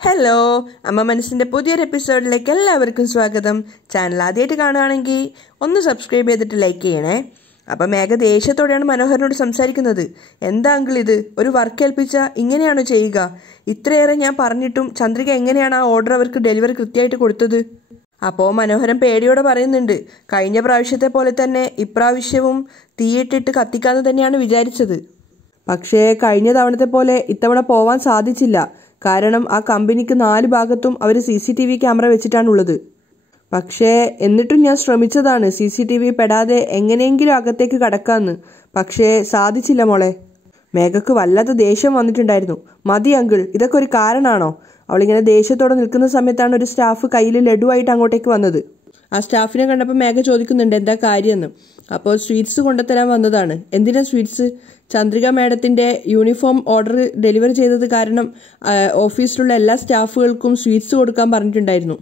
Hello, അമ്മ മനസ്സിൻ്റെ പുതിയൊരു എപ്പിസോഡിലേക്ക് എല്ലാവർക്കും സ്വാഗതം. ചാനൽ ആദ്യമായിട്ട് കാണുകയാണെങ്കിൽ ഒന്ന് സബ്സ്ക്രൈബ് ചെയ്തിട്ട് ലൈക്ക് ചെയ്യണേ. അപ്പം മേഘ ദേഷ്യത്തോടെയാണ് മനോഹരനോട് സംസാരിക്കുന്നത്. എന്താ അങ്കിൾ ഇത്? ഒരു വർക്ക് ഏൽപ്പിച്ചാൽ ഇങ്ങനെയാണോ ചെയ്യുക? ഇത്രയേറെ ഞാൻ പറഞ്ഞിട്ടും ചന്ദ്രിക എങ്ങനെയാണ് ആ ഓർഡർ അവർക്ക് ഡെലിവറി കൃത്യമായിട്ട് കൊടുത്തത്? അപ്പോൾ മനോഹരൻ പേടിയോടെ പറയുന്നുണ്ട്, കഴിഞ്ഞ പ്രാവശ്യത്തെ പോലെ തന്നെ ഇപ്രാവശ്യവും തീയിട്ടിട്ട് കത്തിക്കാമെന്ന് തന്നെയാണ് വിചാരിച്ചത്. പക്ഷേ കഴിഞ്ഞ തവണത്തെ പോലെ ഇത്തവണ പോവാൻ സാധിച്ചില്ല. കാരണം ആ കമ്പനിക്ക് 4 ഭാഗത്തും അവർ CCTV ക്യാമറ വെച്ചിട്ടാണുള്ളത്. പക്ഷേ എന്നിട്ടും ഞാൻ ശ്രമിച്ചതാണ് CCTV പെടാതെ എങ്ങനെയെങ്കിലും അകത്തേക്ക് കടക്കാമെന്ന്. പക്ഷേ സാധിച്ചില്ല മോളെ. മേഘക്ക് വല്ലാത്ത ദേഷ്യം വന്നിട്ടുണ്ടായിരുന്നു. മതി അങ്കിൾ, ഇതൊക്കെ ഒരു കാരണമാണോ? അവളിങ്ങനെ ദേഷ്യത്തോടെ നിൽക്കുന്ന സമയത്താണ് ഒരു സ്റ്റാഫ് കയ്യിൽ ലഡുവായിട്ട് അങ്ങോട്ടേക്ക് വന്നത്. ആ സ്റ്റാഫിനെ കണ്ടപ്പോൾ മേഘ ചോദിക്കുന്നുണ്ട് എന്താ കാര്യമെന്ന്. അപ്പോൾ സ്വീറ്റ്സ് കൊണ്ടുത്തരാൻ വന്നതാണ്. എന്തിനാ സ്വീറ്റ്സ്? ചന്ദ്രിക മാഡത്തിൻ്റെ യൂണിഫോം ഓർഡർ ഡെലിവറി ചെയ്തത് കാരണം ഓഫീസിലുള്ള എല്ലാ സ്റ്റാഫുകൾക്കും സ്വീറ്റ്സ് കൊടുക്കാൻ പറഞ്ഞിട്ടുണ്ടായിരുന്നു.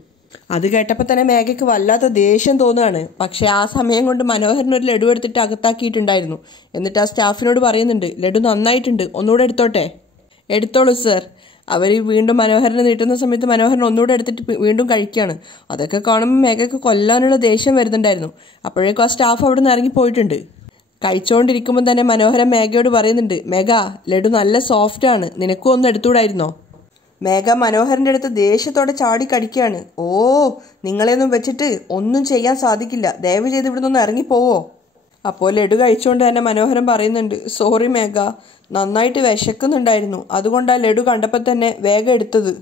അത് കേട്ടപ്പോൾ തന്നെ മേഘയ്ക്ക് വല്ലാത്ത ദേഷ്യം തോന്നുകയാണ്. പക്ഷേ ആ സമയം കൊണ്ട് മനോഹരൻ ഒരു ലഡു എടുത്തിട്ട് അകത്താക്കിയിട്ടുണ്ടായിരുന്നു. എന്നിട്ട് ആ സ്റ്റാഫിനോട് പറയുന്നുണ്ട്, ലഡു നന്നായിട്ടുണ്ട്, ഒന്നുകൂടെ എടുത്തോട്ടെ? എടുത്തോളൂ സർ. അവർ വീണ്ടും മനോഹരനെ നീട്ടുന്ന സമയത്ത് മനോഹരൻ ഒന്നുകൂടെ എടുത്തിട്ട് വീണ്ടും കഴിക്കുകയാണ്. അതൊക്കെ കാണുമ്പോൾ മേഘയ്ക്ക് കൊല്ലാനുള്ള ദേഷ്യം വരുന്നുണ്ടായിരുന്നു. അപ്പോഴേക്കും ആ സ്റ്റാഫ് അവിടെ നിന്ന് ഇറങ്ങിപ്പോയിട്ടുണ്ട്. കഴിച്ചുകൊണ്ടിരിക്കുമ്പോൾ തന്നെ മനോഹരൻ മേഘയോട് പറയുന്നുണ്ട്, മേഘ, ലഡു നല്ല സോഫ്റ്റ് ആണ്, നിനക്കും ഒന്ന് എടുത്തുകൂടായിരുന്നോ? മേഘ മനോഹരൻ്റെ അടുത്ത് ദേഷ്യത്തോടെ ചാടി കടിക്കുകയാണ്. ഓ, നിങ്ങളെയൊന്നും വെച്ചിട്ട് ഒന്നും ചെയ്യാൻ സാധിക്കില്ല, ദയവ് ചെയ്ത് ഇവിടെ നിന്ന് ഇറങ്ങിപ്പോവോ? അപ്പോൾ ലഡു കഴിച്ചുകൊണ്ട് തന്നെ മനോഹരൻ പറയുന്നുണ്ട്, സോറി മേഘ, നന്നായിട്ട് വിശക്കുന്നുണ്ടായിരുന്നു, അതുകൊണ്ടാണ് ലഡു കണ്ടപ്പോൾ തന്നെ വേഗം എടുത്തത്.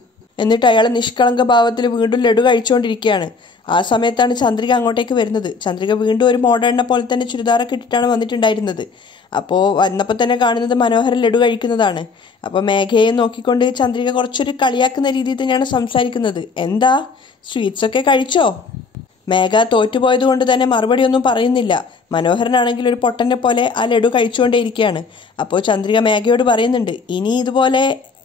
എന്നിട്ട് അയാൾ നിഷ്കളങ്ക ഭാവത്തിൽ വീണ്ടും ലഡു കഴിച്ചുകൊണ്ടിരിക്കുകയാണ്. ആ സമയത്താണ് ചന്ദ്രിക അങ്ങോട്ടേക്ക് വരുന്നത്. ചന്ദ്രിക വീണ്ടും ഒരു മോഡേണിനെ പോലെ തന്നെ ചുരിദാറൊക്കെ ഇട്ടിട്ടാണ് വന്നിട്ടുണ്ടായിരുന്നത്. അപ്പോൾ വന്നപ്പോൾ തന്നെ കാണുന്നത് മനോഹരൻ ലഡു കഴിക്കുന്നതാണ്. അപ്പോൾ മേഘയെ നോക്കിക്കൊണ്ട് ചന്ദ്രിക കുറച്ചൊരു കളിയാക്കുന്ന രീതിയിൽ തന്നെയാണ് സംസാരിക്കുന്നത്. എന്താ, സ്വീറ്റ്സൊക്കെ കഴിച്ചോ? മേഘ തോറ്റുപോയത് കൊണ്ട് തന്നെ മറുപടി ഒന്നും പറയുന്നില്ല. മനോഹരനാണെങ്കിൽ ഒരു പൊട്ടനെ പോലെ ആ ലഡു കഴിച്ചുകൊണ്ടേയിരിക്കുകയാണ്. അപ്പോൾ ചന്ദ്രിക മേഘയോട് പറയുന്നുണ്ട്, ഇനി ഇതുപോലെ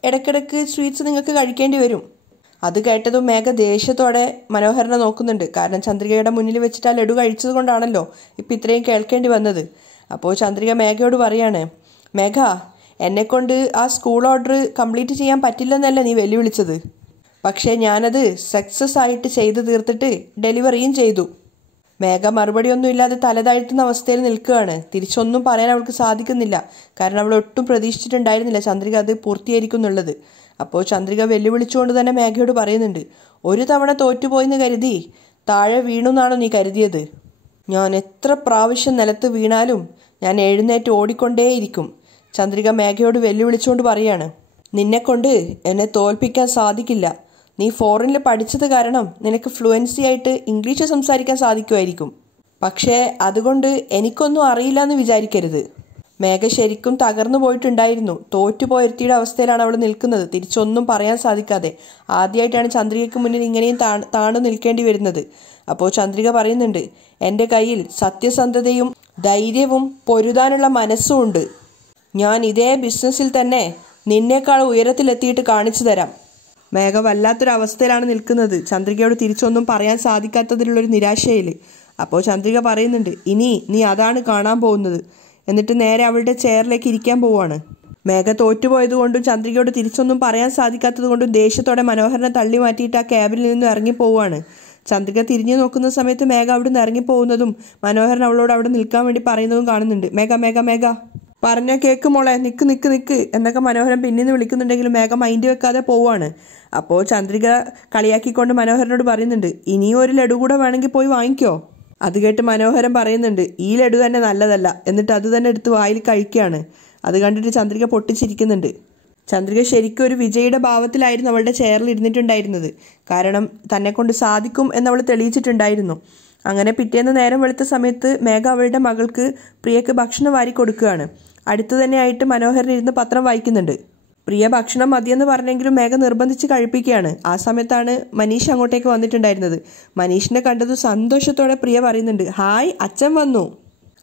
ഇടയ്ക്കിടയ്ക്ക് സ്വീറ്റ്സ് നിങ്ങൾക്ക് കഴിക്കേണ്ടി വരും. അത് കേട്ടതും മേഘ ദേഷ്യത്തോടെ മനോഹരനെ നോക്കുന്നുണ്ട്. കാരണം ചന്ദ്രികയുടെ മുന്നിൽ വെച്ചിട്ട് ആ ലഡു കഴിച്ചത് കൊണ്ടാണല്ലോ ഇപ്പം ഇത്രയും കേൾക്കേണ്ടി വന്നത്. അപ്പോൾ ചന്ദ്രിക മേഘയോട് പറയാണ്, മേഘ, എന്നെക്കൊണ്ട് ആ സ്കൂൾ ഓർഡർ കംപ്ലീറ്റ് ചെയ്യാൻ പറ്റില്ലെന്നല്ല നീ വെല്ലുവിളിച്ചത്. പക്ഷേ ഞാനത് സക്സസ് ആയിട്ട് ചെയ്തു തീർത്തിട്ട് ഡെലിവറിയും ചെയ്തു. മേഘ മറുപടിയൊന്നും ഇല്ലാതെ തലതാഴ്ത്തുന്ന അവസ്ഥയിൽ നിൽക്കുകയാണ്. തിരിച്ചൊന്നും പറയാൻ അവൾക്ക് സാധിക്കുന്നില്ല. കാരണം അവൾ ഒട്ടും പ്രതീക്ഷിച്ചിട്ടുണ്ടായിരുന്നില്ല ചന്ദ്രിക അത് പൂർത്തീകരിക്കുന്നുള്ളത്. അപ്പോൾ ചന്ദ്രിക വെല്ലുവിളിച്ചുകൊണ്ട് തന്നെ മേഘയോട് പറയുന്നുണ്ട്, ഒരു തവണ തോറ്റുപോയെന്ന് കരുതി താഴെ വീണുന്നാണോ നീ കരുതിയത്? ഞാൻ എത്ര പ്രാവശ്യം നിലത്ത് വീണാലും ഞാൻ എഴുന്നേറ്റ് ഓടിക്കൊണ്ടേയിരിക്കും. ചന്ദ്രിക മേഘയോട് വെല്ലുവിളിച്ചുകൊണ്ട് പറയാണ്, നിന്നെക്കൊണ്ട് എന്നെ തോൽപ്പിക്കാൻ സാധിക്കില്ല. നീ ഫോറിനിൽ പഠിച്ചത് കാരണം നിനക്ക് ഫ്ലുവൻസി ആയിട്ട് ഇംഗ്ലീഷ് സംസാരിക്കാൻ സാധിക്കുമായിരിക്കും. പക്ഷേ അതുകൊണ്ട് എനിക്കൊന്നും അറിയില്ല എന്ന് വിചാരിക്കരുത്. മേഘ ശരിക്കും തകർന്നു പോയിട്ടുണ്ടായിരുന്നു. തോറ്റുപോയിരുത്തിയുടെ അവസ്ഥയിലാണ് അവൾ നിൽക്കുന്നത്, തിരിച്ചൊന്നും പറയാൻ സാധിക്കാതെ. ആദ്യമായിട്ടാണ് ചന്ദ്രികയ്ക്ക് മുന്നിൽ ഇങ്ങനെയും താണു നിൽക്കേണ്ടി വരുന്നത്. അപ്പോൾ ചന്ദ്രിക പറയുന്നുണ്ട്, എൻ്റെ കയ്യിൽ സത്യസന്ധതയും ധൈര്യവും പൊരുതാനുള്ള മനസ്സും ഉണ്ട്. ഞാൻ ഇതേ ബിസിനസ്സിൽ തന്നെ നിന്നേക്കാൾ ഉയരത്തിലെത്തിയിട്ട് കാണിച്ചു തരാം. മേഘ വല്ലാത്തൊരവസ്ഥയിലാണ് നിൽക്കുന്നത്. ചന്ദ്രികയോട് തിരിച്ചൊന്നും പറയാൻ സാധിക്കാത്തതിലുള്ളൊരു നിരാശയിൽ. അപ്പോൾ ചന്ദ്രിക പറയുന്നുണ്ട്, ഇനി നീ അതാണ് കാണാൻ പോകുന്നത്. എന്നിട്ട് നേരെ അവളുടെ ചെയറിലേക്ക് ഇരിക്കാൻ പോവുകയാണ്. മേഘ തോറ്റുപോയത് കൊണ്ടും ചന്ദ്രികയോട് തിരിച്ചൊന്നും പറയാൻ സാധിക്കാത്തത് കൊണ്ടും ദേഷ്യത്തോടെ മനോഹരനെ തള്ളി മാറ്റിയിട്ട് ആ ക്യാബിനിൽ നിന്ന് ഇറങ്ങിപ്പോവുകയാണ്. ചന്ദ്രിക തിരിഞ്ഞു നോക്കുന്ന സമയത്ത് മേഘ അവിടെ നിന്ന് ഇറങ്ങിപ്പോകുന്നതും മനോഹരൻ അവളോട് അവിടെ നിൽക്കാൻ വേണ്ടി പറയുന്നതും കാണുന്നുണ്ട്. മേഘ മേഘ മേഘ പറഞ്ഞ കേക്ക് മോളെ, നിക്ക് നിക്ക് നിക്ക് എന്നൊക്കെ മനോഹരൻ പിന്നീന്ന് വിളിക്കുന്നുണ്ടെങ്കിലും മേഘ മൈൻഡ് വെക്കാതെ പോവാണ്. അപ്പോൾ ചന്ദ്രിക കളിയാക്കിക്കൊണ്ട് മനോഹരനോട് പറയുന്നുണ്ട്, ഇനിയും ഒരു ലഡു കൂടെ വേണമെങ്കിൽ പോയി വാങ്ങിക്കോ. അത് കേട്ട് മനോഹരൻ പറയുന്നുണ്ട്, ഈ ലഡു തന്നെ നല്ലതല്ല. എന്നിട്ട് അത് തന്നെ എടുത്ത് വായിൽ കഴിക്കുകയാണ്. അത് കണ്ടിട്ട് ചന്ദ്രിക പൊട്ടിച്ചിരിക്കുന്നുണ്ട്. ചന്ദ്രിക ശരിക്കും ഒരു വിജയുടെ ഭാവത്തിലായിരുന്നു അവളുടെ ചെയറിൽ ഇരുന്നിട്ടുണ്ടായിരുന്നത്. കാരണം തന്നെ കൊണ്ട് സാധിക്കും എന്നവൾ തെളിയിച്ചിട്ടുണ്ടായിരുന്നു. അങ്ങനെ പിറ്റേന്ന് നേരം വെളുത്ത സമയത്ത് മേഘ അവളുടെ മകൾക്ക് പ്രിയക്ക് ഭക്ഷണം വാരി കൊടുക്കുകയാണ്. അടുത്തു തന്നെയായിട്ട് മനോഹരൻ ഇരുന്ന് പത്രം വായിക്കുന്നുണ്ട്. പ്രിയ ഭക്ഷണം മതിയെന്ന് പറഞ്ഞെങ്കിലും മേഘ നിർബന്ധിച്ച് കഴിപ്പിക്കുകയാണ്. ആ സമയത്താണ് മനീഷ് അങ്ങോട്ടേക്ക് വന്നിട്ടുണ്ടായിരുന്നത്. മനീഷിനെ കണ്ടത് സന്തോഷത്തോടെ പ്രിയ പറയുന്നുണ്ട്, ഹായ്, അച്ഛൻ വന്നു.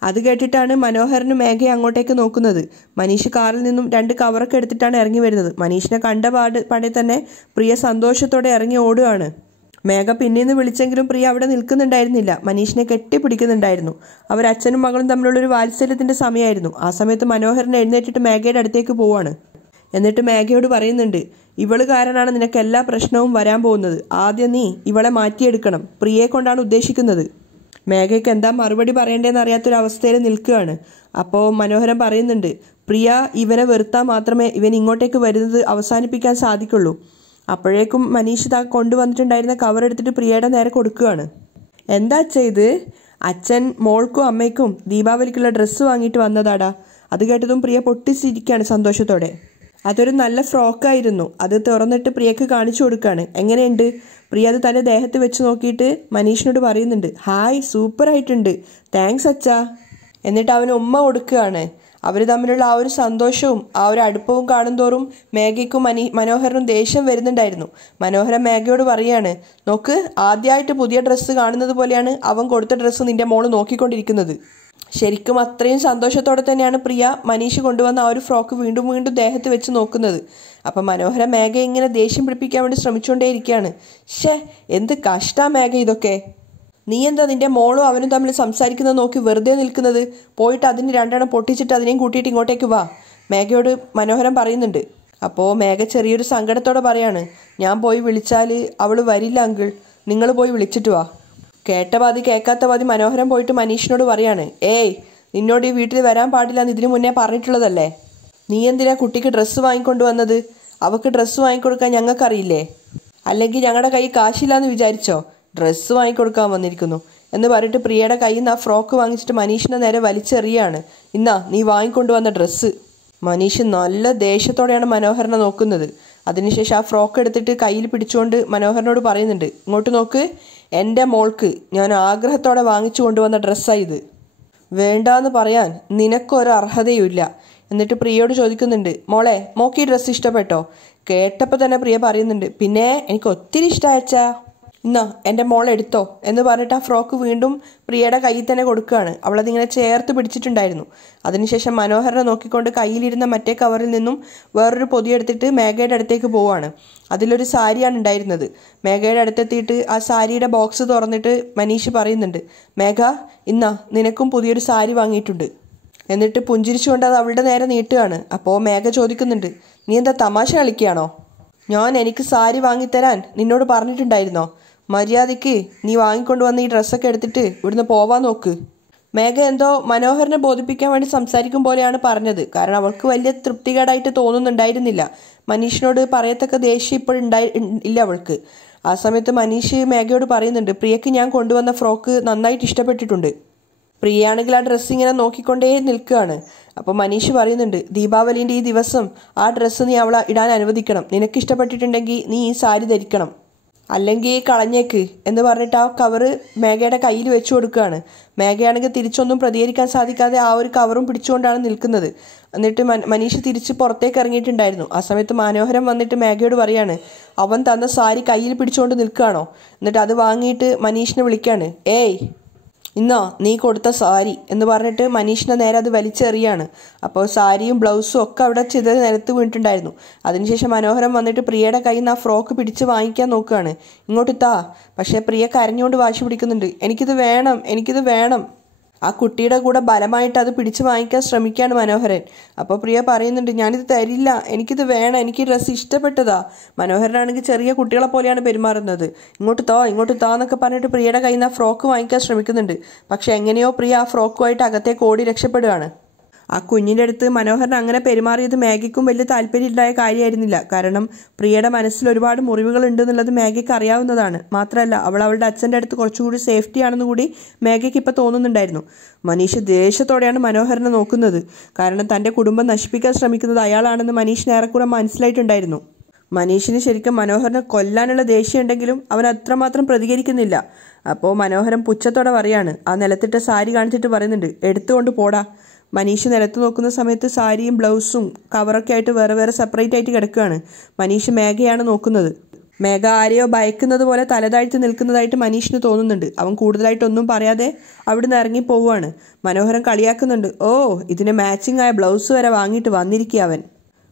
അത് കേട്ടിട്ടാണ് മനോഹരനും മേഘയെ അങ്ങോട്ടേക്ക് നോക്കുന്നത്. മനീഷ് കാറിൽ നിന്നും 2 കവറൊക്കെ എടുത്തിട്ടാണ് ഇറങ്ങി വരുന്നത്. മനീഷിനെ കണ്ട പാടെ തന്നെ പ്രിയ സന്തോഷത്തോടെ ഇറങ്ങി ഓടുകയാണ്. മേഘ പിന്നീന്ന് വിളിച്ചെങ്കിലും പ്രിയ അവിടെ നിൽക്കുന്നുണ്ടായിരുന്നില്ല. മനീഷിനെ കെട്ടിപ്പിടിക്കുന്നുണ്ടായിരുന്നു. അവർ അച്ഛനും മകളും തമ്മിലുള്ളൊരു വാത്സല്യത്തിന്റെ സമയമായിരുന്നു. ആ സമയത്ത് മനോഹരൻ എഴുന്നേറ്റിട്ട് മേഘയുടെ അടുത്തേക്ക് പോവാണ്. എന്നിട്ട് മേഘയോട് പറയുന്നുണ്ട്, ഇവള് കാരണമാണ് നിനക്ക് എല്ലാ പ്രശ്നവും വരാൻ പോകുന്നത്. ആദ്യം നീ ഇവളെ മാറ്റിയെടുക്കണം. പ്രിയയെ കൊണ്ടാണ് ഉദ്ദേശിക്കുന്നത്. മേഘയ്ക്ക് എന്താ മറുപടി പറയേണ്ടതെന്ന് അറിയാത്തൊരവസ്ഥയിൽ നിൽക്കുകയാണ്. അപ്പോൾ മനോഹരൻ പറയുന്നുണ്ട്, പ്രിയ ഇവനെ വെറുത്താൽ മാത്രമേ ഇവൻ ഇങ്ങോട്ടേക്ക് വരുന്നത് അവസാനിപ്പിക്കാൻ സാധിക്കുള്ളൂ. അപ്പോഴേക്കും മനീഷ് കൊണ്ടുവന്നിട്ടുണ്ടായിരുന്ന കവർ എടുത്തിട്ട് പ്രിയയുടെ നേരെ കൊടുക്കുകയാണ്. എന്താ അച്ഛൻ ഇത്? അച്ഛൻ മോൾക്കും അമ്മയ്ക്കും ദീപാവലിക്കുള്ള ഡ്രസ്സ് വാങ്ങിയിട്ട് വന്നതാടാ. അത് കേട്ടതും പ്രിയ പൊട്ടിച്ചിരിക്കുകയാണ് സന്തോഷത്തോടെ. അതൊരു നല്ല ഫ്രോക്കായിരുന്നു. അത് തുറന്നിട്ട് പ്രിയക്ക് കാണിച്ചു കൊടുക്കുകയാണ്. എങ്ങനെയുണ്ട്? പ്രിയ അത് തൻ്റെ ദേഹത്ത് വെച്ച് നോക്കിയിട്ട് മനീഷിനോട് പറയുന്നുണ്ട്, ഹായ്, സൂപ്പറായിട്ടുണ്ട്, താങ്ക്സ് അച്ഛാ. എന്നിട്ട് അവന് ഉമ്മ കൊടുക്കുകയാണ്. അവർ തമ്മിലുള്ള ആ ഒരു സന്തോഷവും ആ ഒരു അടുപ്പവും കാണുന്തോറും മേഘയ്ക്കും മനോഹരനും ദേഷ്യം വരുന്നുണ്ടായിരുന്നു. മനോഹരൻ മേഘയോട് പറയാണ്, നോക്ക്, ആദ്യമായിട്ട് പുതിയ ഡ്രസ്സ് കാണുന്നത് പോലെയാണ് അവൻ കൊടുത്ത ഡ്രസ്സ് നിന്റെ മോള് നോക്കിക്കൊണ്ടിരിക്കുന്നത്. ശരിക്കും അത്രയും സന്തോഷത്തോടെ തന്നെയാണ് പ്രിയ മനീഷ് കൊണ്ടുവന്ന ആ ഒരു ഫ്രോക്ക് വീണ്ടും വീണ്ടും ദേഹത്ത് വെച്ച് നോക്കുന്നത്. അപ്പം മനോഹരൻ മേഘയെ ഇങ്ങനെ ദേഷ്യം പിടിപ്പിക്കാൻ വേണ്ടി ശ്രമിച്ചുകൊണ്ടേയിരിക്കുകയാണ്. എന്ത് കഷ്ടാ മേഘ ഇതൊക്കെ. നീ എന്താ നിന്റെ മോളും അവനും തമ്മിൽ സംസാരിക്കുന്നത് നോക്കി വെറുതെ നിൽക്കുന്നത്? പോയിട്ട് അതിന് രണ്ടെണ്ണം പൊട്ടിച്ചിട്ട് അതിനെയും കൂട്ടിയിട്ട് ഇങ്ങോട്ടേക്ക് വാ, മേഘയോട് മനോഹരൻ പറയുന്നുണ്ട്. അപ്പോൾ മേഘ ചെറിയൊരു സങ്കടത്തോടെ പറയാണ്, ഞാൻ പോയി വിളിച്ചാൽ അവൾ വരില്ല അങ്കിൾ, നിങ്ങൾ പോയി വിളിച്ചിട്ട് വാ. കേട്ട പാതി കേൾക്കാത്ത പാതി മനോഹരൻ പോയിട്ട് മനീഷിനോട് പറയാണ്, ഏയ്, നിന്നോട് ഈ വീട്ടിൽ വരാൻ പാടില്ല എന്ന് ഇതിനു മുന്നേ പറഞ്ഞിട്ടുള്ളതല്ലേ. നീ എന്തിനാ കുട്ടിക്ക് ഡ്രസ്സ് വാങ്ങിക്കൊണ്ട് വന്നത്? അവൾക്ക് ഡ്രസ്സ് വാങ്ങിക്കൊടുക്കാൻ ഞങ്ങൾക്കറിയില്ലേ? അല്ലെങ്കിൽ ഞങ്ങളുടെ കൈ കാശില്ലാന്ന് വിചാരിച്ചോ? ഡ്രസ്സ് വാങ്ങിക്കൊടുക്കാൻ വന്നിരിക്കുന്നു എന്ന് പറഞ്ഞിട്ട് പ്രിയയുടെ കയ്യിൽ നിന്ന് ആ ഫ്രോക്ക് വാങ്ങിച്ചിട്ട് മനീഷിനെ നേരെ വലിച്ചെറിയാണ്. ഇന്നാ നീ വാങ്ങിക്കൊണ്ടുവന്ന ഡ്രസ്സ്. മനീഷ് നല്ല ദേഷ്യത്തോടെയാണ് മനോഹരനെ നോക്കുന്നത്. അതിനുശേഷം ആ ഫ്രോക്ക് എടുത്തിട്ട് കയ്യിൽ പിടിച്ചുകൊണ്ട് മനോഹരനോട് പറയുന്നുണ്ട്, ഇങ്ങോട്ട് നോക്ക്, എൻ്റെ മോൾക്ക് ഞാൻ ആഗ്രഹത്തോടെ വാങ്ങിച്ചു കൊണ്ടുവന്ന ഡ്രസ്സാണ് ഇത്. വേണ്ടാന്ന് പറയാൻ നിനക്കൊരു അർഹതയുമില്ല. എന്നിട്ട് പ്രിയയോട് ചോദിക്കുന്നുണ്ട്, മോളെ, മോക്ക് ഈ ഡ്രസ്സ് ഇഷ്ടപ്പെട്ടോ? കേട്ടപ്പോൾ തന്നെ പ്രിയ പറയുന്നുണ്ട്, പിന്നെ എനിക്ക് ഒത്തിരി ഇഷ്ടമായച്ചാ, ഇന്നാ എൻ്റെ മോൾ എടുത്തോ എന്ന് പറഞ്ഞിട്ട് ആ ഫ്രോക്ക് വീണ്ടും പ്രിയയുടെ കയ്യിൽ തന്നെ കൊടുക്കുകയാണ്. അവളതിങ്ങനെ ചേർത്ത് പിടിച്ചിട്ടുണ്ടായിരുന്നു. അതിനുശേഷം മനോഹരനെ നോക്കിക്കൊണ്ട് കയ്യിലിരുന്ന മറ്റേ കവറിൽ നിന്നും വേറൊരു പൊതിയെടുത്തിട്ട് മേഘയുടെ അടുത്തേക്ക് പോവുകയാണ്. അതിലൊരു സാരിയാണ് ഉണ്ടായിരുന്നത്. മേഘയുടെ അടുത്തെത്തിയിട്ട് ആ സാരിയുടെ ബോക്സ് തുറന്നിട്ട് മനീഷ് പറയുന്നുണ്ട്, മേഘ, ഇന്നാ നിനക്കും പുതിയൊരു സാരി വാങ്ങിയിട്ടുണ്ട്. എന്നിട്ട് പുഞ്ചിരിച്ചുകൊണ്ട് അത് അവളുടെ നേരെ നീട്ടുകയാണ്. അപ്പോൾ മേഘ ചോദിക്കുന്നുണ്ട്, നീ എന്താ തമാശ കളിക്കുകയാണോ? എനിക്ക് സാരി വാങ്ങിത്തരാൻ നിന്നോട് പറഞ്ഞിട്ടുണ്ടായിരുന്നോ? മര്യാദയ്ക്ക് നീ വാങ്ങിക്കൊണ്ടുവന്ന ഈ ഡ്രസ്സൊക്കെ എടുത്തിട്ട് ഇവിടുന്ന് പോവാൻ നോക്ക്. മേഘ എന്തോ മനോഹരനെ ബോധിപ്പിക്കാൻ വേണ്ടി സംസാരിക്കും പോലെയാണ് പറഞ്ഞത്. കാരണം അവൾക്ക് വലിയ തൃപ്തികേടായിട്ട് തോന്നുന്നുണ്ടായിരുന്നില്ല. മനീഷിനോട് പറയത്തക്ക ദേഷ്യം ഇല്ല അവൾക്ക്. ആ സമയത്ത് മനീഷ് മേഘയോട് പറയുന്നുണ്ട്, പ്രിയക്ക് ഞാൻ കൊണ്ടുവന്ന ഫ്രോക്ക് നന്നായിട്ട് ഇഷ്ടപ്പെട്ടിട്ടുണ്ട്. പ്രിയയാണെങ്കിൽ ആ ഡ്രസ്സ് ഇങ്ങനെ നോക്കിക്കൊണ്ടേ നിൽക്കുകയാണ്. അപ്പോൾ മനീഷ് പറയുന്നുണ്ട്, ദീപാവലിൻ്റെ ഈ ദിവസം ആ ഡ്രസ്സ് നീ അവളെ ഇടാൻ അനുവദിക്കണം. നിനക്ക് ഇഷ്ടപ്പെട്ടിട്ടുണ്ടെങ്കിൽ നീ ഈ സാരി ധരിക്കണം, അല്ലെങ്കിൽ കളഞ്ഞേക്ക് എന്ന് പറഞ്ഞിട്ട് ആ കവറ് മേഘയുടെ കയ്യിൽ വെച്ചു കൊടുക്കുകയാണ്. മേഘയാണെങ്കിൽ തിരിച്ചൊന്നും പ്രതികരിക്കാൻ സാധിക്കാതെ ആ ഒരു കവറും പിടിച്ചുകൊണ്ടാണ് നിൽക്കുന്നത്. എന്നിട്ട് മനീഷ് തിരിച്ച് പുറത്തേക്ക് ഇറങ്ങിയിട്ടുണ്ടായിരുന്നു. ആ സമയത്ത് മനോഹരൻ വന്നിട്ട് മേഘയോട് പറയാണ്, അവൻ തന്ന സാരി കയ്യിൽ പിടിച്ചുകൊണ്ട് നിൽക്കുകയാണോ? എന്നിട്ട് അത് വാങ്ങിയിട്ട് മനീഷിനെ വിളിക്കുകയാണ്, ഏയ്, ഇന്നാ നീ കൊടുത്ത സാരി എന്ന് പറഞ്ഞിട്ട് മനീഷിനെ നേരെ അത് വലിച്ചെറിയാണ്. അപ്പോൾ സാരിയും ബ്ലൗസും ഒക്കെ അവിടെ ചിതറി നിലത്ത് വീണിട്ടുണ്ടായിരുന്നു. അതിനുശേഷം മനോഹരൻ വന്നിട്ട് പ്രിയയുടെ കയ്യിൽ നിന്ന് ആ ഫ്രോക്ക് പിടിച്ച് വാങ്ങിക്കാൻ നോക്കുകയാണ്. ഇങ്ങോട്ട് താ. പക്ഷേ പ്രിയ കരഞ്ഞുകൊണ്ട് വാശി പിടിക്കുന്നുണ്ട്, എനിക്കിത് വേണം, എനിക്കിത് വേണം. ആ കുട്ടിയുടെ കൂടെ ബലമായിട്ട് അത് പിടിച്ച് വാങ്ങിക്കാൻ ശ്രമിക്കുകയാണ് മനോഹരൻ. അപ്പോൾ പ്രിയ പറയുന്നുണ്ട്, ഞാനിത് തരില്ല, എനിക്കിത് വേണം, എനിക്ക് ഡ്രസ്സ് ഇഷ്ടപ്പെട്ടതാ. മനോഹരനാണെങ്കിൽ ചെറിയ കുട്ടികളെ പോലെയാണ് പെരുമാറുന്നത്. ഇങ്ങോട്ട് താ എന്നൊക്കെ പറഞ്ഞിട്ട് പ്രിയയുടെ കയ്യിൽ നിന്ന് ആ ഫ്രോക്ക് വാങ്ങിക്കാൻ ശ്രമിക്കുന്നുണ്ട്. പക്ഷെ എങ്ങനെയോ പ്രിയ ആ ഫ്രോക്കുമായിട്ട് അകത്തേക്ക് ഓടി രക്ഷപ്പെടുകയാണ്. ആ കുഞ്ഞിൻ്റെ അടുത്ത് മനോഹരൻ അങ്ങനെ പെരുമാറിയത് മേഘയ്ക്കും വലിയ താല്പര്യമുണ്ടായ കാര്യമായിരുന്നില്ല. കാരണം പ്രിയയുടെ മനസ്സിൽ ഒരുപാട് മുറിവുകൾ ഉണ്ട് എന്നുള്ളത് മേഘയ്ക്ക് അറിയാവുന്നതാണ്. മാത്രമല്ല അവളുടെ അച്ഛൻ്റെ അടുത്ത് കുറച്ചുകൂടി സേഫ്റ്റി ആണെന്ന് കൂടി മേഘയ്ക്ക് ഇപ്പോൾ തോന്നുന്നുണ്ടായിരുന്നു. മനീഷ് ദേഷ്യത്തോടെയാണ് മനോഹരനെ നോക്കുന്നത്. കാരണം തൻ്റെ കുടുംബം നശിപ്പിക്കാൻ ശ്രമിക്കുന്നത് അയാളാണെന്ന് മനീഷിന് ഏറെക്കുറെ മനസ്സിലായിട്ടുണ്ടായിരുന്നു. മനീഷിന് ശരിക്കും മനോഹരനെ കൊല്ലാനുള്ള ദേഷ്യമുണ്ടെങ്കിലും അവൻ അത്രമാത്രം പ്രതികരിക്കുന്നില്ല. അപ്പോൾ മനോഹരൻ പുച്ഛത്തോടെ പറയാണ്, ആ നിലത്തിട്ട സാരി കാണിച്ചിട്ട് പറയുന്നുണ്ട്, എടുത്തുകൊണ്ട് പോടാ. മനീഷ് നിലത്ത് നോക്കുന്ന സമയത്ത് സാരിയും ബ്ലൗസും കവറൊക്കെ ആയിട്ട് വേറെ വേറെ സെപ്പറേറ്റ് ആയിട്ട് കിടക്കുകയാണ്. മനീഷ് മേഘയാണ് നോക്കുന്നത്. മേഘ ആരെയോ ഭയക്കുന്നത് പോലെ തലതാഴ്ത്തി നിൽക്കുന്നതായിട്ട് മനീഷിന് തോന്നുന്നുണ്ട്. അവൻ കൂടുതലായിട്ടൊന്നും പറയാതെ അവിടുന്ന് ഇറങ്ങി പോവുകയാണ്. മനോഹരൻ കളിയാക്കുന്നുണ്ട്, ഓ, ഇതിന് മാച്ചിങ് ആയ ബ്ലൗസ് വരെ വാങ്ങിയിട്ട് വന്നിരിക്കുക അവൻ.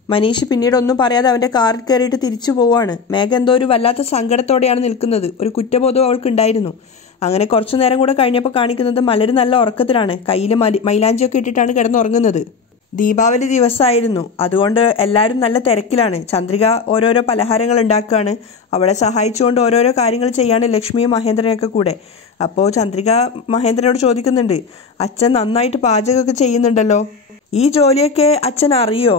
മനീഷ് പിന്നീട് ഒന്നും പറയാതെ അവൻ്റെ കാറിൽ കയറിയിട്ട് തിരിച്ചു പോവാണ്. മേഘ എന്തോ ഒരു വല്ലാത്ത സങ്കടത്തോടെയാണ് നിൽക്കുന്നത്. ഒരു കുറ്റബോധവും അവൾക്കുണ്ടായിരുന്നു. അങ്ങനെ കുറച്ചു നേരം കൂടെ കഴിഞ്ഞപ്പോൾ കാണിക്കുന്നത് മലര് നല്ല ഉറക്കത്തിലാണ്. കയ്യിൽ മൈലാഞ്ചിയൊക്കെ ഇട്ടിട്ടാണ് കിടന്നുറങ്ങുന്നത്. ദീപാവലി ദിവസമായിരുന്നു, അതുകൊണ്ട് എല്ലാവരും നല്ല തിരക്കിലാണ്. ചന്ദ്രിക ഓരോരോ പലഹാരങ്ങൾ ഉണ്ടാക്കുകയാണ്. അവളെ സഹായിച്ചുകൊണ്ട് ഓരോരോ കാര്യങ്ങൾ ചെയ്യാണ് ലക്ഷ്മിയും മഹേന്ദ്രനൊക്കെ കൂടെ. അപ്പോൾ ചന്ദ്രിക മഹേന്ദ്രനോട് ചോദിക്കുന്നുണ്ട്, അച്ഛൻ നന്നായിട്ട് പാചകമൊക്കെ ചെയ്യുന്നുണ്ടല്ലോ, ഈ ജോലിയൊക്കെ അച്ഛൻ അറിയോ?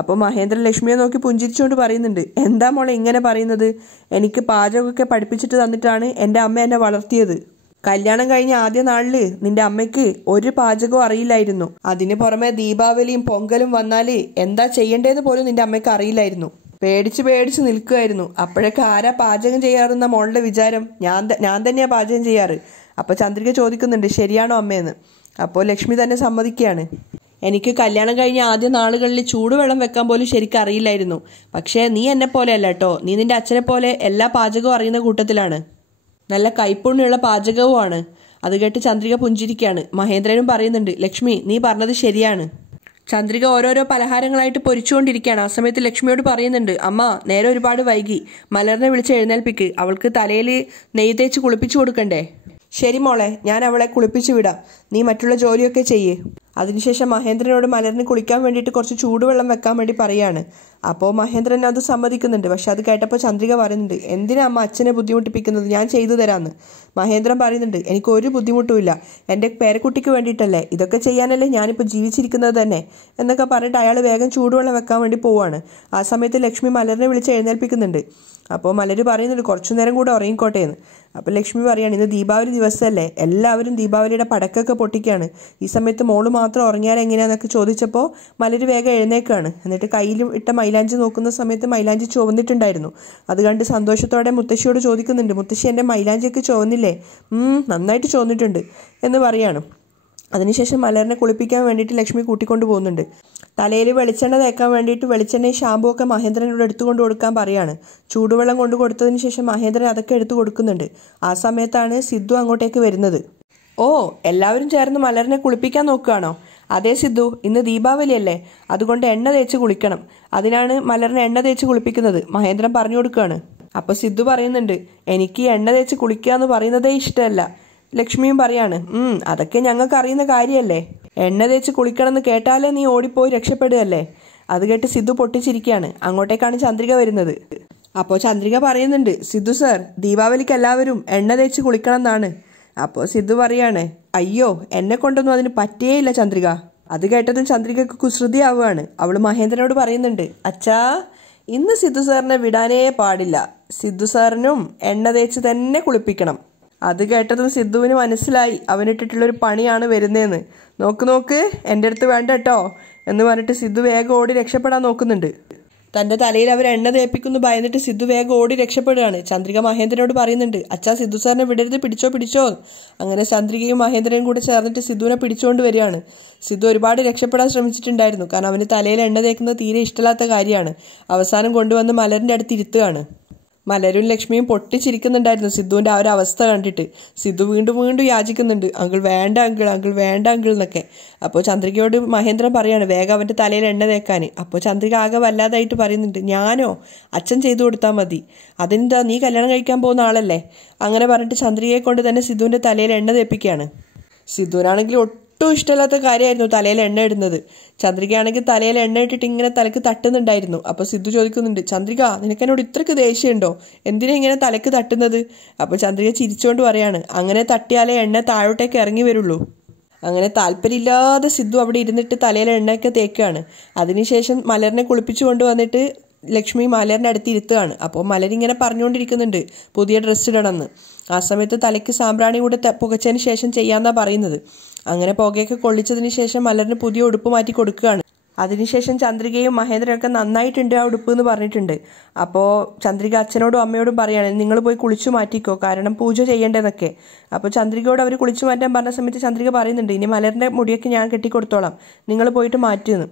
അപ്പോൾ മഹേന്ദ്രൻ ലക്ഷ്മിയെ നോക്കി പുഞ്ചിരിച്ചുകൊണ്ട് പറയുന്നുണ്ട്, എന്താ മോളെ ഇങ്ങനെ പറയുന്നത്? എനിക്ക് പാചകമൊക്കെ പഠിപ്പിച്ചിട്ട് തന്നിട്ടാണ് എൻ്റെ അമ്മ എന്നെ വളർത്തിയത്. കല്യാണം കഴിഞ്ഞ ആദ്യ നാളില് നിന്റെ അമ്മയ്ക്ക് ഒരു പാചകവും അറിയില്ലായിരുന്നു. അതിന് പുറമെ ദീപാവലിയും പൊങ്കലും വന്നാല് എന്താ ചെയ്യേണ്ടതെന്ന് പോലും നിന്റെ അമ്മയ്ക്ക് അറിയില്ലായിരുന്നു. പേടിച്ച് നിൽക്കുമായിരുന്നു. അപ്പോഴൊക്കെ ആരാ പാചകം ചെയ്യാറെന്ന മോളുടെ വിചാരം? ഞാൻ തന്നെയാ പാചകം ചെയ്യാറ്. അപ്പോൾ ചന്ദ്രിക ചോദിക്കുന്നുണ്ട്, ശരിയാണോ അമ്മയെന്ന്. അപ്പോൾ ലക്ഷ്മി തന്നെ സമ്മതിക്കുകയാണ്, എനിക്ക് കല്യാണം കഴിഞ്ഞ ആദ്യ നാളുകളിൽ ചൂടുവെള്ളം വെക്കാൻ പോലും ശരിക്കും അറിയില്ലായിരുന്നു. പക്ഷേ നീ എന്നെ പോലെ അല്ല കേട്ടോ, നീ നിന്റെ അച്ഛനെ പോലെ എല്ലാ പാചകവും അറിയുന്ന കൂട്ടത്തിലാണ്. നല്ല കൈപ്പുണ്യുള്ള പാചകവുമാണ്. അത് കേട്ട് ചന്ദ്രിക പുഞ്ചിരിക്കുകയാണ്. മഹേന്ദ്രനും പറയുന്നുണ്ട്, ലക്ഷ്മി നീ പറഞ്ഞത് ശരിയാണ്. ചന്ദ്രിക ഓരോരോ പലഹാരങ്ങളായിട്ട് പൊരിച്ചുകൊണ്ടിരിക്കുകയാണ്. ആ സമയത്ത് ലക്ഷ്മിയോട് പറയുന്നുണ്ട്, അമ്മ നേരെ ഒരുപാട് വൈകി, മലറിനെ വിളിച്ച് എഴുന്നേൽപ്പിക്ക്, അവൾക്ക് തലയിൽ നെയ്യ് തേച്ച് കുളിപ്പിച്ചു കൊടുക്കണ്ടേ? ശരി മോളെ, ഞാൻ അവളെ കുളിപ്പിച്ചു വിടാം, നീ മറ്റുള്ള ജോലിയൊക്കെ ചെയ്യേ. അതിനുശേഷം മഹേന്ദ്രനോട് മലറിന് കുളിക്കാൻ വേണ്ടിയിട്ട് കുറച്ച് ചൂടുവെള്ളം വെക്കാൻ വേണ്ടി പറയാണ്. അപ്പോൾ മഹേന്ദ്രൻ അത് സമ്മതിക്കുന്നുണ്ട്. പക്ഷെ അത് കേട്ടപ്പോൾ ചന്ദ്രിക പറയുന്നുണ്ട്, എന്തിനാ അമ്മ അച്ഛനെ ബുദ്ധിമുട്ടിപ്പിക്കുന്നത്, ഞാൻ ചെയ്തു തരാമെന്ന്. മഹേന്ദ്രൻ പറയുന്നുണ്ട്, എനിക്കൊരു ബുദ്ധിമുട്ടുമില്ല, എൻ്റെ പേരക്കുട്ടിക്ക് വേണ്ടിയിട്ടല്ലേ, ഇതൊക്കെ ചെയ്യാനല്ലേ ഞാനിപ്പോൾ ജീവിച്ചിരിക്കുന്നത് തന്നെ എന്നൊക്കെ പറഞ്ഞിട്ട് അയാൾ വേഗം ചൂടുവെള്ളം വെക്കാൻ വേണ്ടി പോവാണ്. ആ സമയത്ത് ലക്ഷ്മി മലറിനെ വിളിച്ച് എഴുന്നേൽപ്പിക്കുന്നുണ്ട്. അപ്പോൾ മലര് പറയുന്നുണ്ട്, കുറച്ചു നേരം കൂടെ ഉറങ്ങിക്കോട്ടെ എന്ന്. അപ്പോൾ ലക്ഷ്മി പറയാണ്, ഇന്ന് ദീപാവലി ദിവസമല്ലേ, എല്ലാവരും ദീപാവലിയുടെ പടക്കമൊക്കെ പൊട്ടിക്കുകയാണ്, ഈ സമയത്ത് മോള് മാത്രം ഉറങ്ങിയാൽ എങ്ങനെയാന്നൊക്കെ ചോദിച്ചപ്പോൾ മലര് വേഗം എഴുന്നേക്കാണ്. എന്നിട്ട് കയ്യിൽ ഇട്ട മൈലാഞ്ചി നോക്കുന്ന സമയത്ത് മൈലാഞ്ചി ചുവന്നിട്ടുണ്ടായിരുന്നു. അത് കണ്ട് സന്തോഷത്തോടെ മുത്തശ്ശിയോട് ചോദിക്കുന്നുണ്ട്, മുത്തശ്ശി എൻ്റെ മൈലാഞ്ചിയൊക്കെ ചുവന്നില്ലേ? നന്നായിട്ട് ചുവന്നിട്ടുണ്ട് എന്ന് പറയാണ്. അതിനുശേഷം മലറിനെ കുളിപ്പിക്കാൻ വേണ്ടിയിട്ട് ലക്ഷ്മി കൂട്ടിക്കൊണ്ടു പോകുന്നുണ്ട്. തലയിൽ വെളിച്ചെണ്ണ തേക്കാൻ വേണ്ടിയിട്ട് വെളിച്ചെണ്ണയും ഷാമ്പൂ ഒക്കെ മഹേന്ദ്രനോട് എടുത്തുകൊണ്ട് കൊടുക്കാൻ പറയാണ്. ചൂടുവെള്ളം കൊണ്ട് കൊടുത്തതിന് ശേഷം മഹേന്ദ്രൻ അതൊക്കെ എടുത്തു കൊടുക്കുന്നുണ്ട്. ആ സമയത്താണ് സിദ്ധു അങ്ങോട്ടേക്ക് വരുന്നത്. ഓ, എല്ലാവരും ചേർന്ന് മലറിനെ കുളിപ്പിക്കാൻ നോക്കുകയാണോ? അതെ സിദ്ധു, ഇന്ന് ദീപാവലി അല്ലേ, അതുകൊണ്ട് എണ്ണ തേച്ച് കുളിക്കണം, അതിനാണ് മലറിനെ എണ്ണ തേച്ച് കുളിപ്പിക്കുന്നത്, മഹേന്ദ്രൻ പറഞ്ഞു കൊടുക്കുകയാണ്. അപ്പോൾ സിദ്ധു പറയുന്നുണ്ട്, എനിക്ക് എണ്ണ തേച്ച് കുളിക്കുക എന്ന് പറയുന്നതേ ഇഷ്ടമല്ല. ലക്ഷ്മിയും പറയാണ്, അതൊക്കെ ഞങ്ങൾക്ക് അറിയുന്ന കാര്യമല്ലേ, എണ്ണ തേച്ച് കുളിക്കണമെന്ന് കേട്ടാലേ നീ ഓടിപ്പോയി രക്ഷപ്പെടുകയല്ലേ. അത് കേട്ട് സിദ്ധു പൊട്ടിച്ചിരിക്കുകയാണ്. അങ്ങോട്ടേക്കാണ് ചന്ദ്രിക വരുന്നത്. അപ്പോൾ ചന്ദ്രിക പറയുന്നുണ്ട്, സിദ്ധു സാർ, ദീപാവലിക്ക് എല്ലാവരും എണ്ണ തേച്ച് കുളിക്കണം എന്നാണ്. അപ്പോൾ സിദ്ധു പറയാണ്, അയ്യോ എന്നെ കൊണ്ടൊന്നും അതിന് പറ്റിയേയില്ല ചന്ദ്രിക. അത് കേട്ടതും ചന്ദ്രികക്ക് കുസൃതിയാവുകയാണ്. അവൾ മഹേന്ദ്രനോട് പറയുന്നുണ്ട്, അച്ഛാ ഇന്ന് സിദ്ധു സാറിനെ വിടാനേ പാടില്ല, സിദ്ധു സാറിനും എണ്ണ തേച്ച് തന്നെ കുളിപ്പിക്കണം. അത് കേട്ടതും സിദ്ധുവിന് മനസ്സിലായി അവനിട്ടിട്ടുള്ളൊരു പണിയാണ് വരുന്നതെന്ന്. നോക്ക് എൻ്റെ അടുത്ത് വേണ്ട കേട്ടോ എന്ന് പറഞ്ഞിട്ട് സിദ്ധു വേഗം ഓടി രക്ഷപ്പെടാൻ നോക്കുന്നുണ്ട്. തൻ്റെ തലയിൽ അവർ എണ്ണ തേപ്പിക്കുന്നു ഭയന്നിട്ട് സിദ്ധു വേഗം ഓടി രക്ഷപ്പെടുകയാണ്. ചന്ദ്രിക മഹേന്ദ്രനോട് പറയുന്നുണ്ട്, അച്ഛാ സിദ്ധു സാറിനെ വിടരുത്, പിടിച്ചോ. അങ്ങനെ ചന്ദ്രികയും മഹേന്ദ്രനും കൂടെ ചേർന്നിട്ട് സിദ്ധുവിനെ പിടിച്ചുകൊണ്ട് വരികയാണ്. സിദ്ധു ഒരുപാട് രക്ഷപ്പെടാൻ ശ്രമിച്ചിട്ടുണ്ടായിരുന്നു, കാരണം അവന് തലയിൽ എണ്ണ തേക്കുന്നത് തീരെ ഇഷ്ടമില്ലാത്ത കാര്യമാണ്. അവസാനം കൊണ്ടുവന്ന് മലറിൻ്റെ അടുത്ത് ഇരുത്തുകയാണ്. മലരും ലക്ഷ്മിയും പൊട്ടിച്ചിരിക്കുന്നുണ്ടായിരുന്നു സിദ്ധുവിൻ്റെ ആ ഒരു അവസ്ഥ കണ്ടിട്ട്. സിദ്ധു വീണ്ടും യാചിക്കുന്നുണ്ട്, അങ്കിൾ വേണ്ട അങ്കിൾ എന്നൊക്കെ. അപ്പോൾ ചന്ദ്രികയോട് മഹേന്ദ്രൻ പറയാണ് വേഗം അവൻ്റെ തലയിൽ എണ്ണ തേക്കാൻ. അപ്പോൾ ചന്ദ്രിക ആകെ വല്ലാതായിട്ട് പറയുന്നുണ്ട്, ഞാനോ, അച്ഛൻ ചെയ്തു കൊടുത്താൽ മതി, അതെന്താ നീ കല്യാണം കഴിക്കാൻ പോകുന്ന ആളല്ലേ. അങ്ങനെ പറഞ്ഞിട്ട് ചന്ദ്രികയെ കൊണ്ട് തന്നെ സിദ്ധുവിൻ്റെ തലയിൽ എണ്ണ തേപ്പിക്കുകയാണ്. സിദ്ധുവിനാണെങ്കിൽ ഒട്ടും ഇഷ്ടമില്ലാത്ത കാര്യമായിരുന്നു തലയിൽ എണ്ണ ഇടുന്നത്. ചന്ദ്രികയാണെങ്കിൽ തലയിൽ എണ്ണ ഇട്ടിട്ട് ഇങ്ങനെ തലക്ക് തട്ടുന്നുണ്ടായിരുന്നു. അപ്പോൾ സിദ്ധു ചോദിക്കുന്നുണ്ട്, ചന്ദ്രിക നിനക്ക് എന്നോട് ഇത്രയ്ക്ക് ദേഷ്യമുണ്ടോ, എന്തിനാ ഇങ്ങനെ തലക്ക് തട്ടുന്നത്? അപ്പോൾ ചന്ദ്രിക ചിരിച്ചുകൊണ്ട് പറയാണ്, അങ്ങനെ തട്ടിയാലേ എണ്ണ താഴോട്ടേക്ക് ഇറങ്ങി വരുള്ളൂ. അങ്ങനെ താല്പര്യമില്ലാതെ സിദ്ധു അവിടെ ഇരുന്നിട്ട് തലയിൽ എണ്ണയൊക്കെ തേക്കുകയാണ്. അതിനുശേഷം മലറിനെ കുളിപ്പിച്ചു കൊണ്ടുവന്നിട്ട് ലക്ഷ്മി മലറിൻ്റെ അടുത്ത് ഇരുത്തുകയാണ്. അപ്പോൾ മലരിങ്ങനെ പറഞ്ഞുകൊണ്ടിരിക്കുന്നുണ്ട് പുതിയ ഡ്രസ്സ് ഇടണമെന്ന്. ആ സമയത്ത് തലയ്ക്ക് സാമ്പ്രാണി കൂടെ പുകച്ചതിന് ശേഷം ചെയ്യാമെന്നാണ് പറയുന്നത്. അങ്ങനെ പുകയൊക്കെ കൊള്ളിച്ചതിന് ശേഷം മലറിന് പുതിയ ഉടുപ്പ് മാറ്റി കൊടുക്കുകയാണ്. അതിനുശേഷം ചന്ദ്രികയും മഹേന്ദ്രനൊക്കെ നന്നായിട്ടുണ്ട് ആ ഉടുപ്പ് എന്ന് പറഞ്ഞിട്ടുണ്ട്. അപ്പോൾ ചന്ദ്രിക അച്ഛനോടും അമ്മയോടും പറയാണ്, നിങ്ങൾ പോയി കുളിച്ചു മാറ്റിക്കോ, കാരണം പൂജ ചെയ്യേണ്ടതെന്നൊക്കെ. അപ്പോൾ ചന്ദ്രികയോട് അവർ കുളിച്ചു മാറ്റാൻ പറഞ്ഞ സമയത്ത് ചന്ദ്രിക പറയുന്നുണ്ട്, ഇനി മലറിൻ്റെ മുടിയൊക്കെ ഞാൻ കെട്ടിക്കൊടുത്തോളാം, നിങ്ങൾ പോയിട്ട് മാറ്റുമെന്ന്.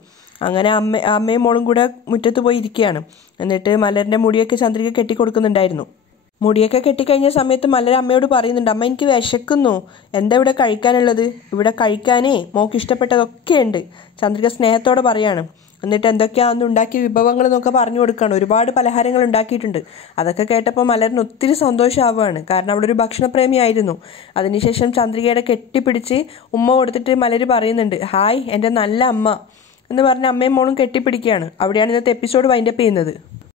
അങ്ങനെ അമ്മയും മോളും കൂടെ മുറ്റത്ത് പോയി ഇരിക്കുകയാണ്. എന്നിട്ട് മലറിൻ്റെ മുടിയൊക്കെ ചന്ദ്രിക കെട്ടിക്കൊടുക്കുന്നുണ്ടായിരുന്നു. മുടിയൊക്കെ കെട്ടിക്കഴിഞ്ഞ സമയത്ത് മലർ അമ്മയോട് പറയുന്നുണ്ട്, അമ്മ എനിക്ക് വിശക്കുന്നു, എന്താ ഇവിടെ കഴിക്കാനുള്ളത്? ഇവിടെ കഴിക്കാനേ മോൾക്ക് ഇഷ്ടപ്പെട്ടതൊക്കെ ഉണ്ട്, ചന്ദ്രിക സ്നേഹത്തോടെ പറയാണ്. എന്നിട്ട് എന്തൊക്കെയാണെന്ന് ഉണ്ടാക്കിയ വിഭവങ്ങൾ എന്നൊക്കെ പറഞ്ഞു കൊടുക്കുകയാണ്. ഒരുപാട് പലഹാരങ്ങൾ ഉണ്ടാക്കിയിട്ടുണ്ട്. അതൊക്കെ കേട്ടപ്പോൾ മലറിന് ഒത്തിരി സന്തോഷമാവുകയാണ്, കാരണം അവളൊരു ഭക്ഷണപ്രേമിയായിരുന്നു. അതിനുശേഷം ചന്ദ്രികയുടെ കെട്ടിപ്പിടിച്ച് ഉമ്മ കൊടുത്തിട്ട് മലർ പറയുന്നുണ്ട്, ഹായ് എൻ്റെ നല്ല അമ്മ എന്ന് പറഞ്ഞ് അമ്മയും മോളും കെട്ടിപ്പിടിക്കുകയാണ്. അവിടെയാണ് ഇന്നത്തെ എപ്പിസോഡ് വൈൻഡപ്പ് ചെയ്യുന്നത്.